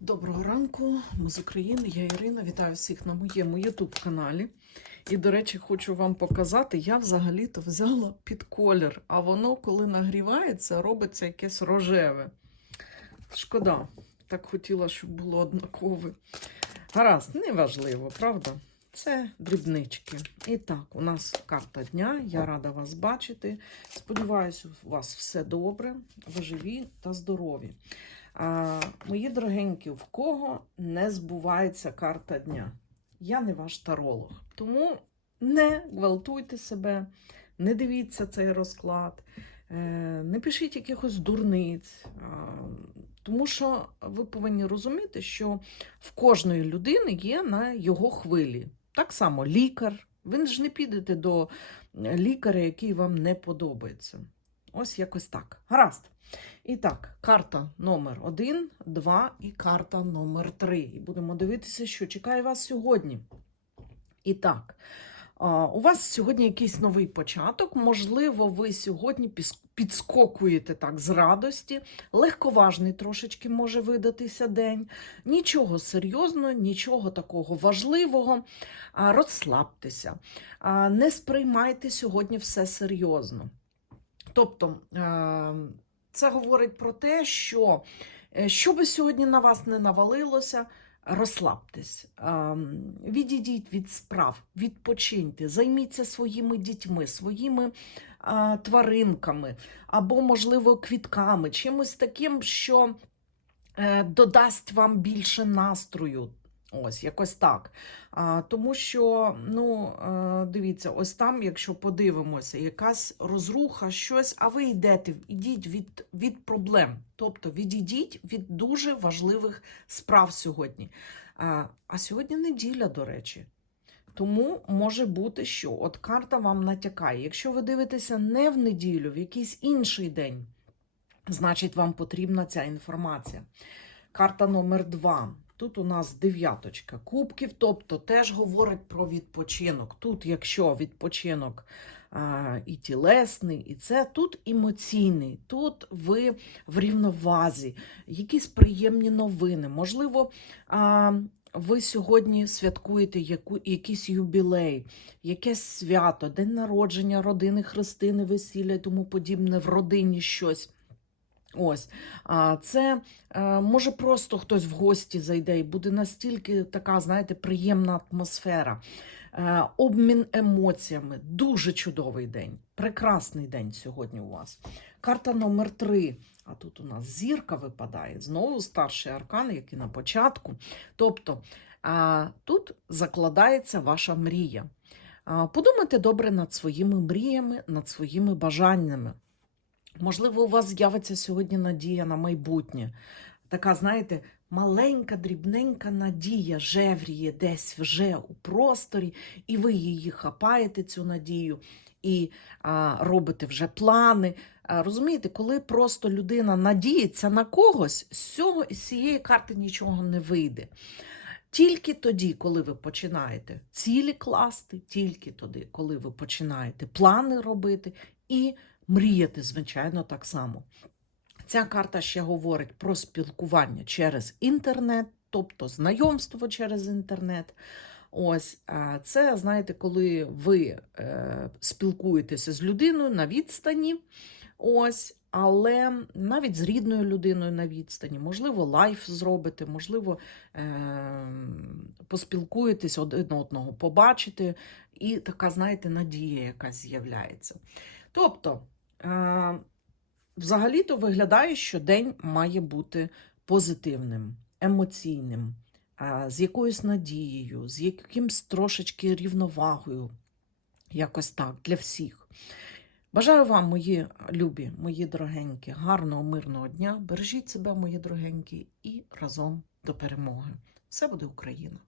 Доброго ранку, ми з України. Я Ірина. Вітаю всіх на моєму YouTube каналі. І, до речі, хочу вам показати, я взагалі-то взяла під колір, а воно, коли нагрівається, робиться якесь рожеве. Шкода, так хотіла, щоб було однакове. Гаразд, неважливо, правда? Це дрібнички. І так, у нас карта дня. Я рада вас бачити. Сподіваюся, у вас все добре, ви живі та здорові. А, мої дорогенькі, в кого не збувається карта дня? Я не ваш таролог. Тому не гвалтуйте себе, не дивіться цей розклад, е, не пишіть якихось дурниць. Тому що ви повинні розуміти, що в кожної людини є на його хвилі. Так само лікар. Ви ж не підете до лікаря, який вам не подобається. Ось якось так. Гаразд. І так, карта номер 1, 2 і карта номер 3. І будемо дивитися, що чекає вас сьогодні. І так, у вас сьогодні якийсь новий початок. Можливо, ви сьогодні підскокуєте так з радості. Легковажний трошечки може видатися день. Нічого серйозного, нічого такого важливого. Розслабтеся. Не сприймайте сьогодні все серйозно. Тобто, е, це говорить про те, що е, що би сьогодні на вас не навалилося, розслабтесь, Ем, відійдіть від справ, відпочиньте, займіться своїми дітьми, своїми е, тваринками або, можливо, квітками, чимось таким, що е, додасть вам більше настрою. Ось, якось так. А, тому що, ну, е, дивіться, ось там, якщо подивимося, якась розруха, щось, а ви йдете, ідіть від, від проблем. Тобто відійдіть від дуже важливих справ сьогодні. А, а сьогодні неділя, до речі. Тому може бути, що от карта вам натякає. Якщо ви дивитеся не в неділю, в якийсь інший день, значить вам потрібна ця інформація. Карта номер два. Тут у нас дев'яточка кубків, тобто теж говорить про відпочинок. Тут, якщо відпочинок а, і тілесний, і це тут емоційний, тут ви в рівновазі, якісь приємні новини. Можливо, а, ви сьогодні святкуєте яку, якийсь юбілей, якесь свято, день народження родини, хрестини, весілля і тому подібне в родині щось. Ось, а це е, може просто хтось в гості зайде і буде настільки така, знаєте, приємна атмосфера, Е, обмін емоціями. Дуже чудовий день, прекрасний день сьогодні у вас. Карта номер три. А тут у нас зірка випадає. Знову старший аркан, як і на початку. Тобто тут закладається ваша мрія. Подумайте добре над своїми мріями, над своїми бажаннями. Можливо, у вас з'явиться сьогодні надія на майбутнє. Така, знаєте, маленька, дрібненька надія жевріє десь вже у просторі, і ви її хапаєте, цю надію, і а, робите вже плани. А, розумієте, коли просто людина надіється на когось, з, цього, з цієї карти нічого не вийде. Тільки тоді, коли ви починаєте цілі класти, тільки тоді, коли ви починаєте плани робити і мріяти, звичайно, так само. Ця карта ще говорить про спілкування через інтернет, тобто знайомство через інтернет. Ось це, знаєте, коли ви е, спілкуєтеся з людиною на відстані, ось, але навіть з рідною людиною на відстані, можливо, лайф зробите, можливо, е, поспілкуєтесь один одного, побачите, і така, знаєте, надія якась з'являється. Тобто, взагалі-то виглядає, що день має бути позитивним, емоційним, е, з якоюсь надією, з якимсь трошечки рівновагою. Якось так для всіх. Бажаю вам, мої любі, мої дорогенькі, гарного, мирного дня. Бережіть себе, мої дорогенькі, і разом до перемоги. Все буде Україна!